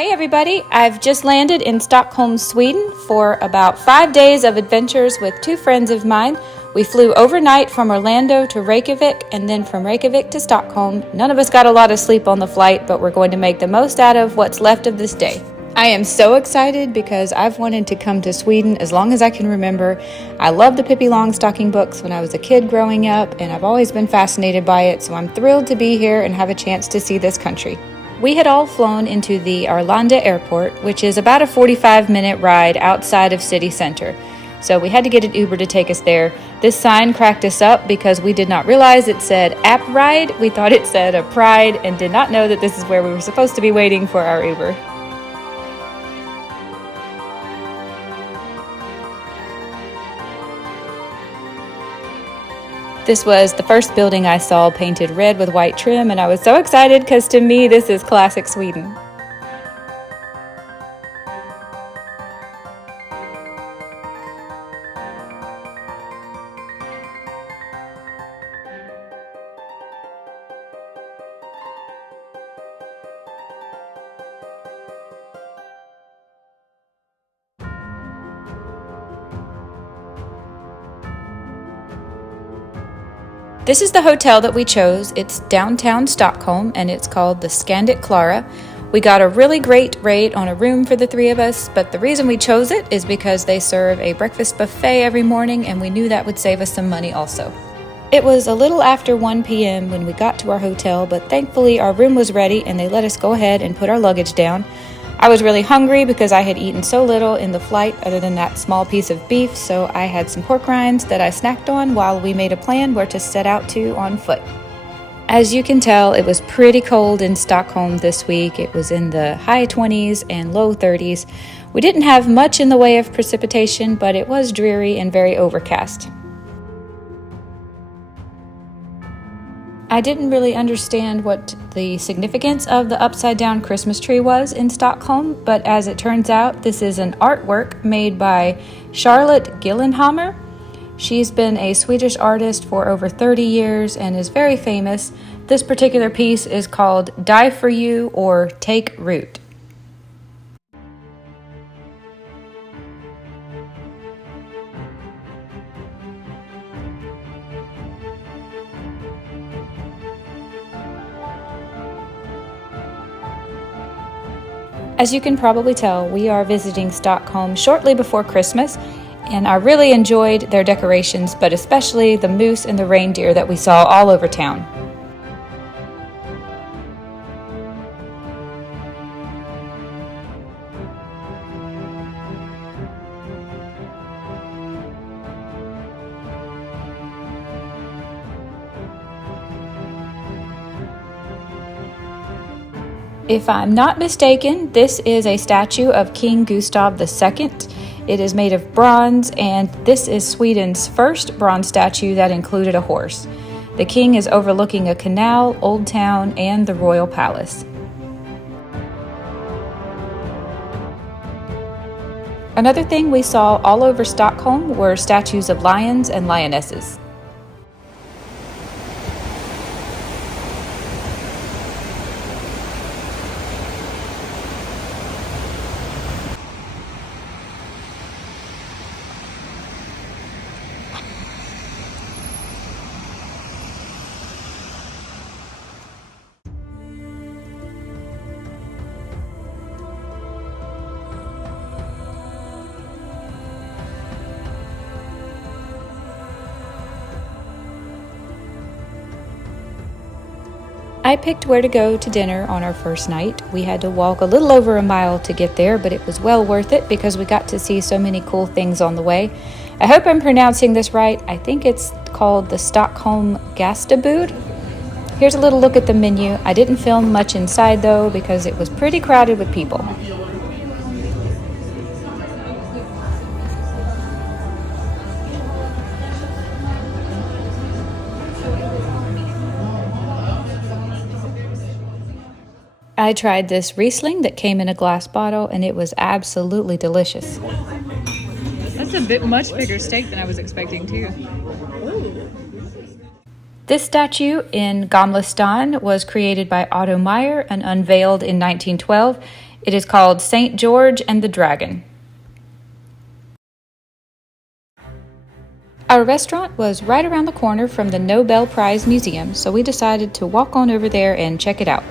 Hey everybody, I've just landed in Stockholm, Sweden for about 5 days of adventures with two friends of mine. We flew overnight from Orlando to Reykjavik and then from Reykjavik to Stockholm. None of us got a lot of sleep on the flight, but we're going to make the most out of what's left of this day. I am so excited because I've wanted to come to Sweden as long as I can remember. I loved the Pippi Longstocking books when I was a kid growing up, and I've always been fascinated by it, so I'm thrilled to be here and have a chance to see this country. We had all flown into the Arlanda airport, which is about a 45-minute ride outside of city center. So we had to get an Uber to take us there. This sign cracked us up because we did not realize it said app ride. We thought it said a pride and did not know that this is where we were supposed to be waiting for our Uber. This was the first building I saw painted red with white trim, and I was so excited because to me this is classic Sweden. This is the hotel that we chose. It's downtown Stockholm and it's called the Scandic Klara. We got a really great rate on a room for the three of us, but the reason we chose it is because they serve a breakfast buffet every morning and we knew that would save us some money also. It was a little after 1 p.m. when we got to our hotel, but thankfully our room was ready and they let us go ahead and put our luggage down. I was really hungry because I had eaten so little in the flight other than that small piece of beef, so I had some pork rinds that I snacked on while we made a plan where to set out to on foot. As you can tell, it was pretty cold in Stockholm this week. It was in the high 20s and low 30s. We didn't have much in the way of precipitation, but it was dreary and very overcast. I didn't really understand what the significance of the upside-down Christmas tree was in Stockholm, but as it turns out, this is an artwork made by Charlotte Gyllenhammar. She's been a Swedish artist for over 30 years and is very famous. This particular piece is called Die for You or Take Root. As you can probably tell, we are visiting Stockholm shortly before Christmas, and I really enjoyed their decorations, but especially the moose and the reindeer that we saw all over town. If I'm not mistaken, this is a statue of King Gustav II. It is made of bronze, and this is Sweden's first bronze statue that included a horse. The king is overlooking a canal, Old Town, and the royal palace. Another thing we saw all over Stockholm were statues of lions and lionesses. I picked where to go to dinner on our first night. We had to walk a little over a mile to get there, but it was well worth it because we got to see so many cool things on the way. I hope I'm pronouncing this right. I think it's called the Stockholm Gastao. Here's a little look at the menu. I didn't film much inside though because it was pretty crowded with people. I tried this Riesling that came in a glass bottle, and it was absolutely delicious. That's a much bigger steak than I was expecting, too. This statue in Gamla was created by Otto Meyer and unveiled in 1912. It is called St. George and the Dragon. Our restaurant was right around the corner from the Nobel Prize Museum, so we decided to walk on over there and check it out.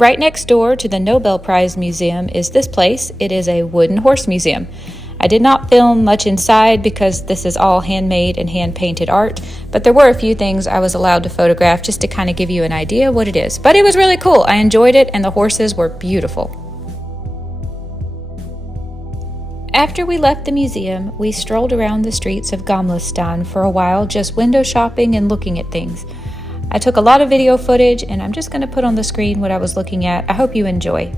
Right next door to the Nobel Prize Museum is this place. It is a wooden horse museum. I did not film much inside because this is all handmade and hand-painted art, but there were a few things I was allowed to photograph just to kind of give you an idea what it is. But it was really cool. I enjoyed it, and the horses were beautiful. After we left the museum, we strolled around the streets of Gamla for a while, just window shopping and looking at things. I took a lot of video footage, and I'm just going to put on the screen what I was looking at. I hope you enjoy.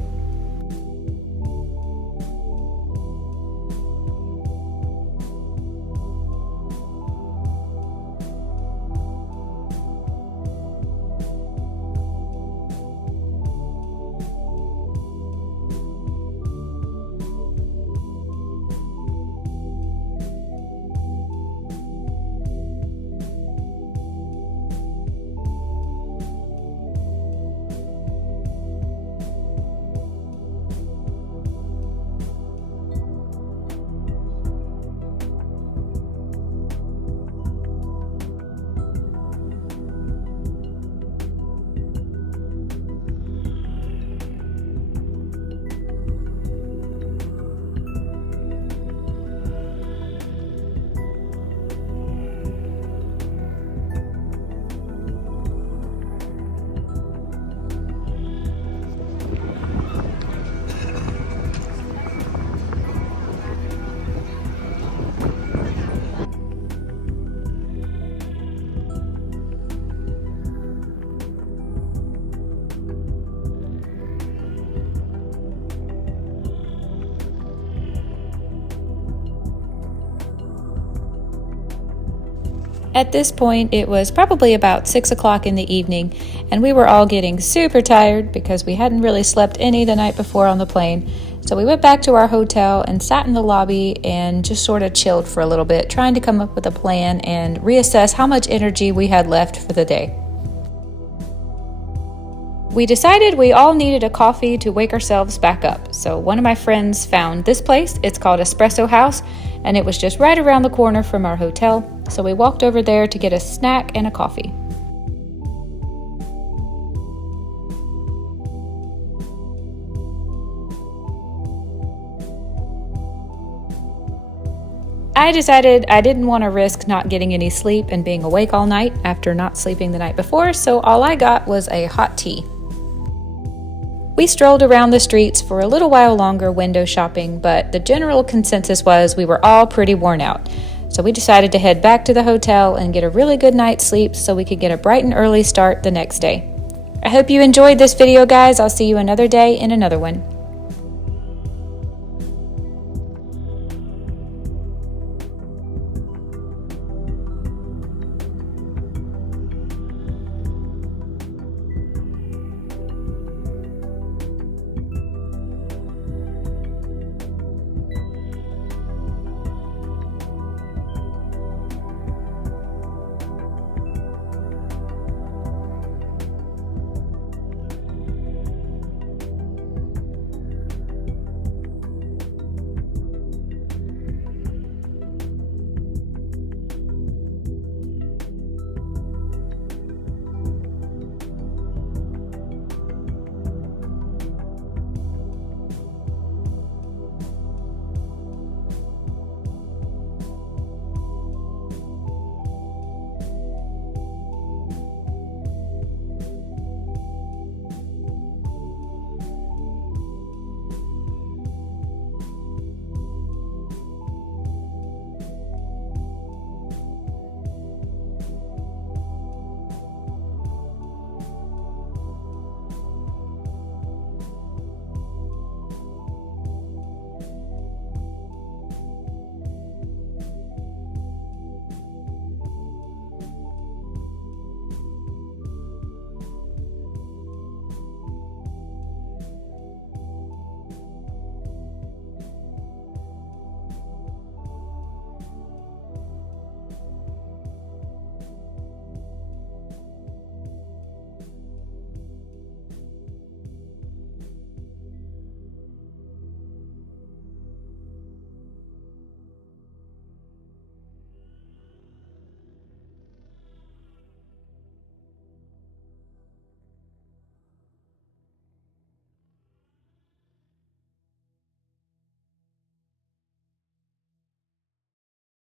At this point, it was probably about 6 o'clock in the evening, and we were all getting super tired because we hadn't really slept any the night before on the plane. So we went back to our hotel and sat in the lobby and just sort of chilled for a little bit, trying to come up with a plan and reassess how much energy we had left for the day. We decided we all needed a coffee to wake ourselves back up. So one of my friends found this place. It's called Espresso House, and it was just right around the corner from our hotel. So we walked over there to get a snack and a coffee. I decided I didn't want to risk not getting any sleep and being awake all night after not sleeping the night before, so all I got was a hot tea. We strolled around the streets for a little while longer window shopping, but the general consensus was we were all pretty worn out. So we decided to head back to the hotel and get a really good night's sleep so we could get a bright and early start the next day. I hope you enjoyed this video, guys. I'll see you another day in another one.